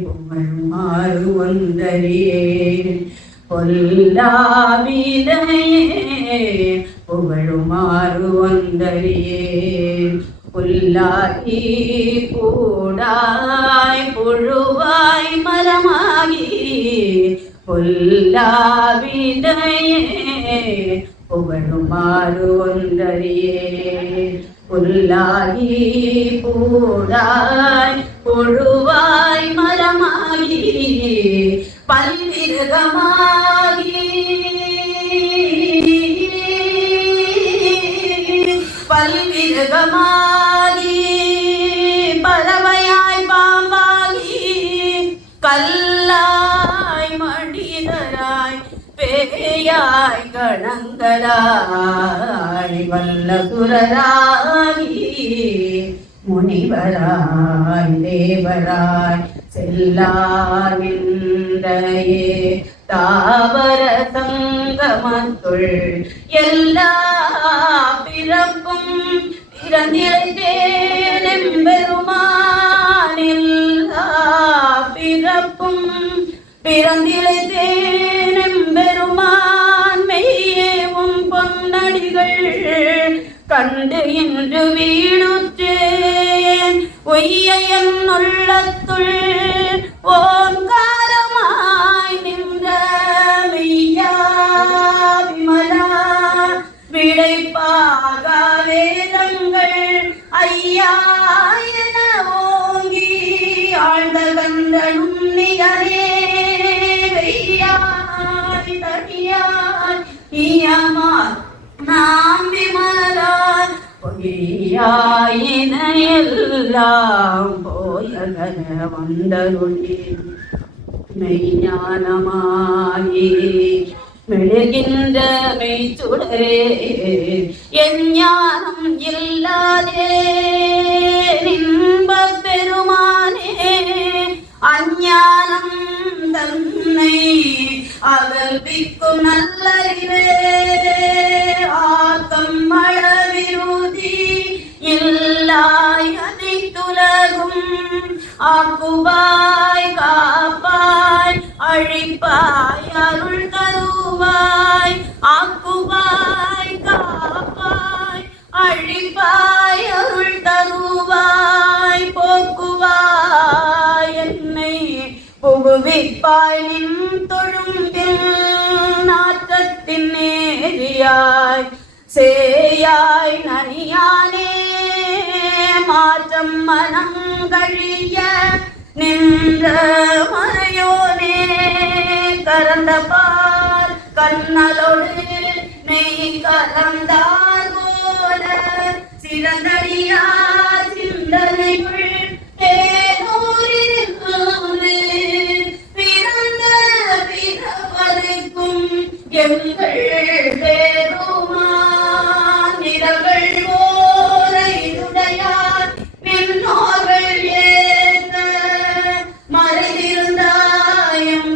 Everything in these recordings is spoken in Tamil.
புகழ்மாறு ஒன்றறியே பொல்லாவினையே புகழுமாறு ஒன்றறியே புல்லாகி கூடாய் புழுவாய் மரமாகி பொல்லாவினையே புகழுமாறு ஒன்றறியே புல்லாகி கூடாய் புழுவாய் மரமாகி பல்விருகமாகி பல்விருகமாகி பறவையாய் பாம்பாகி கல்லாய் மனிதராய் பேயாய் கணங்களாய் வல்லசுரராகி முனிவராய் தேவராய் செல்லாவிந்தையே தாவர சங்கமத்துள் எல்லா பிறப்பும் பிறந்திழைத்தேனெம்பெருமான் எல்லா பிறப்பும் பிறந்திழைத்தேனெம்பெருமான் மெய்யேவும் பொன்னடிகள் கண்டு இன்று வீணுற்றேன் ஒய்யன் உள்ளத்துள் ஓங்காரமாய் நின்ற மெய்யா விமலா விடைப்பாக வேதங்கள் ஐயா என ஓங்கி ஆழ்ந்த கந்தனும் நிகரே வெய்யாய் தனியாய் இயமா நாம் விமலா பொய்யாயின எல்லாம் போயகன வந்தருளி மெய்ஞானமாகி மெழுகின்ற மெய்ச்சுடரே என் ஞானம் இல்லாதே இன்பப் பெருமானே அஞ்ஞானம் தன்னை அகல்பிக்கும் நல்லறிவே ஆக்கம் அளவிருதி இல்லாய் அனைத்துலகும் ஆக்குவாய் காப்பாய் அழிப்பாய் அருள் தருவாய் ஆக்குவாய் காப்பாய் அழிப்பாய் அருள் தருவாய் போக்குவாய் என்னை புகுவிப்பாய் நின் தொழும்பில் நாற்றத்தின் நேரியாய் சேயாய் நனியானே மாற்றம் மனங்கழிய நின்ற மறையோனே கரந்த பால் கண்ணலோடு மெய் கலந்தார் போல சிறந்தடியார் சிந்தனைக்குள் பிறந்த பிறப்பதற்கும் எங்கள் பேருமான் நிறங்கள் ஓரையுடையார் பின்னோர்கள் ஏத்த மறைந்திருந்தாயம்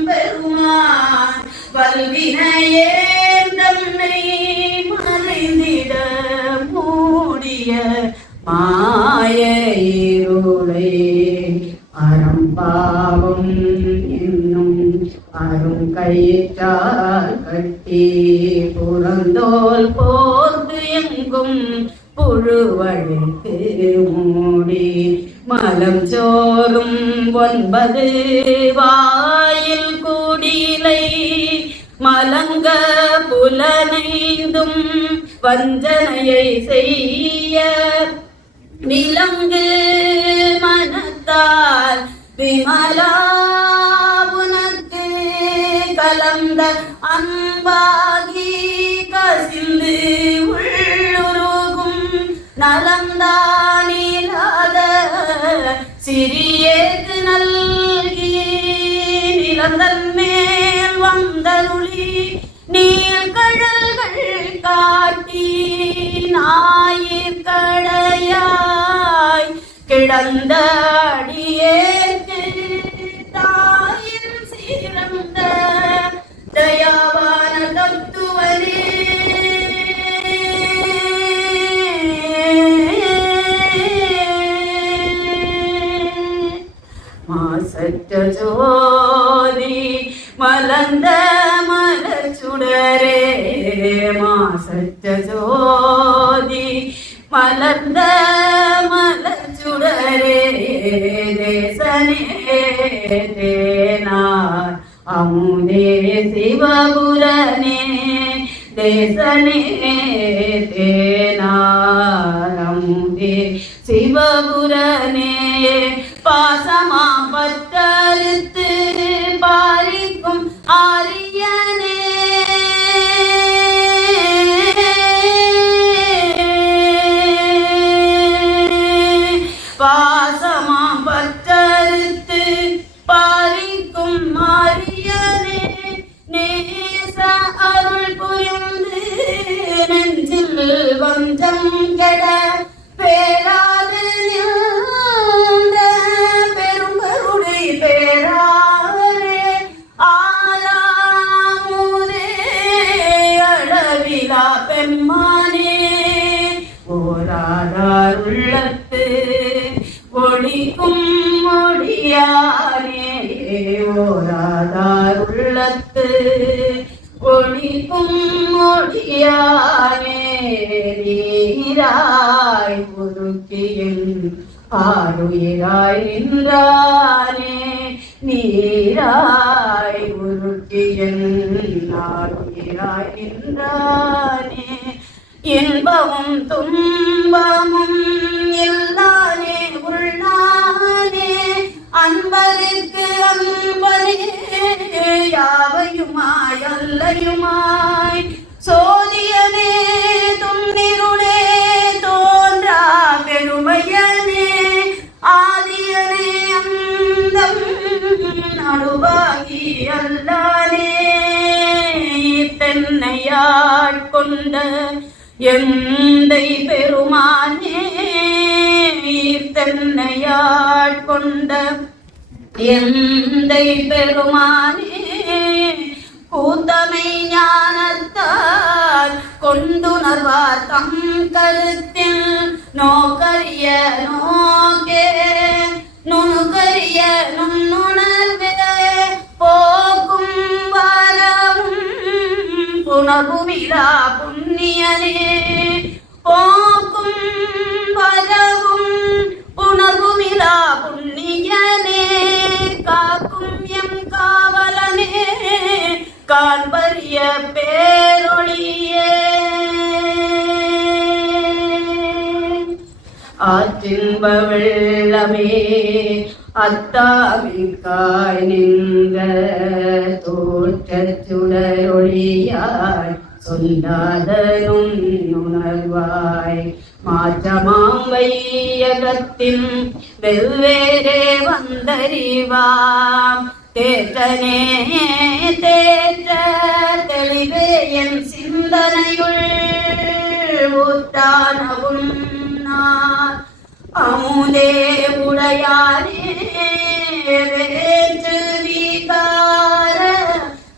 பெருமான் வல்வினையே தன்னை மறைந்திட மூடிய மாய இருளை அறம்பாவம் என்னும் அரும் கயிற்றால் கட்டி புறந்தோல் போர்ந்து எங்கும் புழுவழித்து மூடி மலம் சோறும் 9 வாயில் கூடிலை மலங்க புலனைந்தும் வஞ்சனையை செய்ய விலங்கு மனத்தால் விமலா உனக்கு கலந்த அன்பாகி கசிந்து உள்ளுருகும் நலந்தானிலாத சிறியேக்கு நல்கி நிலந்தன் மேல் வந்தருளி நீர் கடல்கள் காட்டி ஞாயிற்கடையாய் கிடந்த அடியேற்கு தாயின் சிறந்த தயாவான தத்துவரே ஜோதி மலர்ந்த மலச்சுடரே தேசனே தேனார் அமுதே சிவபுரனே தேசனே தேனார் அமுதே சிவபுரனே பாசமா பத்தறுத்து பாரிக்கும் ஆரியனே பாசமா பத்தறுத்து பாரிக்கும் ஆரியனே நேச அருள் புரிந்து நெஞ்சில் வஞ்சம் கெட பேராது நின்ற பெருங்கருணை பேராரே ஆராமுதே அளவிலா பெம்மானே ஓராதார் உள்ளத்து ஒளிக்கும் ஒளியானே ஓராதார் உள்ளத்து ஒளிக்கும் ஒளியானே நீராய் உருக்கியின் ஆருயிராய் நின்றானே நீராய் உருக்கியின் ஆருயிராய் நின்றானே இன்பமும் துன்பமும் இல்லானே உள்ளானே அன்பருக்கு அன்பரே யாவையுமாய் அல்லையுமாய் சோதியனே துன்னிருளே தோன்றா பெருமையனே ஆதியனே அந்தம் நடுவாகி அல்லானே தென்னையாட்கொண்ட எந்தை பெருமானே தென்னையாட்கொண்ட எந்தை பெருமானே கூத்தமை ஞானத்தால் கொண்டுணர்வார் தம் கருத்தில் நோக்கரிய நோக்கே நுணுகரிய நுண்ணுணர்வே போக்கும் வரவும் புனர்புமிலா புண்ணியனே போக்கும் வரவும் புனர்புமிலா புண்ணியனே காக்கும் எம் காவலனே காண்பரிய பேரொளியே ஆற்றின்ப வெள்ளமே அத்தாவிற்காய் நின்ற தோற்றச் சுடரொளியாய் சொல்லாத நுண்ணுணர்வாய் மாற்றமாம் வையகத்தின் வெவ்வேறே வந்தறிவாம் தேற்றனே தேற்ற தெளிவே என் சிந்தனையுள் ஊற்றானவும் நான் அமுதே உடையானே வேற்று வீகார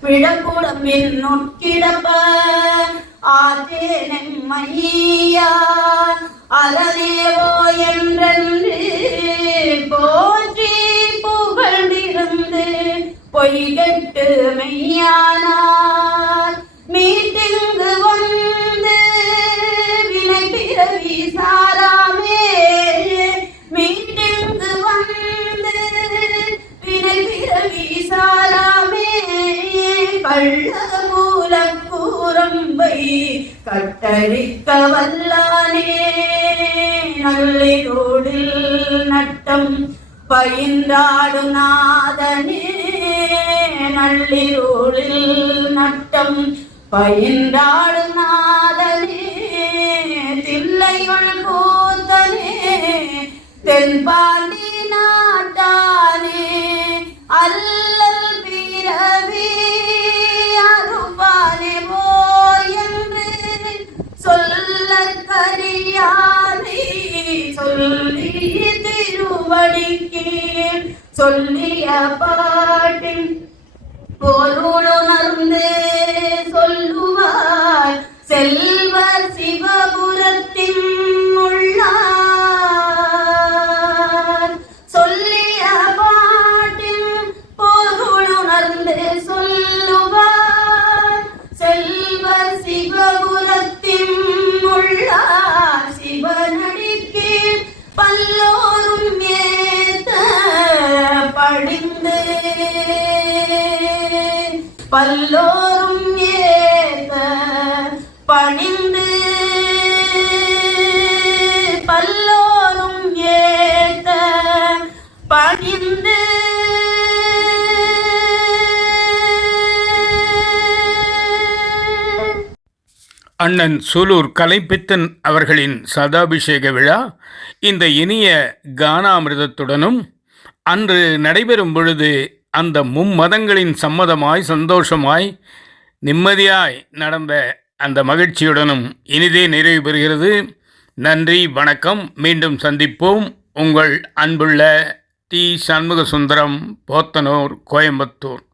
விழக்குடம்பின் நுட்கிடப்ப ஆற்றே நெம்மையா அலனேவோ என்றென்று போற்றி புகழ்ந்திருந்து பொய்கெட்டு மெய்யானார் மீட்டிங்கு வந்து வினை பிறவி சாராமே மீட்டிங்கு வந்து வினை பிறவி சாராமே கள்ள மூலக்கூரம்பை கட்டழிக்க வல்லானே நல்லிரோடில் நட்டம் பயின்றாடும் நாதனே நள்ளிரோடில் நட்டம் பயின்றாடும் நாதனே தில்லையுள் கூத்தனே தென்பாண்டி நாட்டானே அல்லல் பிறவி அருப்பானே போயென்று சொல்லற்கரியானை சொல்லி திருவடிக்கு சொல்லிய பாட்டின் பொருளுணர்ந்து சொல்லுவார் செல்வர் சிவபுரத்தின் உள்ளார் சொல்லிய பாட்டின் பொருளுணர்ந்து சொல்லுவார் செல்வர் சிவபுரத்தின் பல்லோரும் ஏத்த பணிந்து பல்லோரும் ஏத்த பணிந்து அண்ணன் சூலூர் கலைப்பித்தன் அவர்களின் சதாபிஷேக விழா இந்த இனிய கானாமிர்தத்துடனும் அன்று நடைபெறும் பொழுது அந்த மும்மதங்களின் சம்மதமாய் சந்தோஷமாய் நிம்மதியாய் நடந்த அந்த மகிழ்ச்சியுடனும் இனிதே நிறைவு பெறுகிறது. நன்றி, வணக்கம். மீண்டும் சந்திப்போம். உங்கள் அன்புள்ள டி. சண்முக சுந்தரம், போத்தனூர், கோயம்புத்தூர்.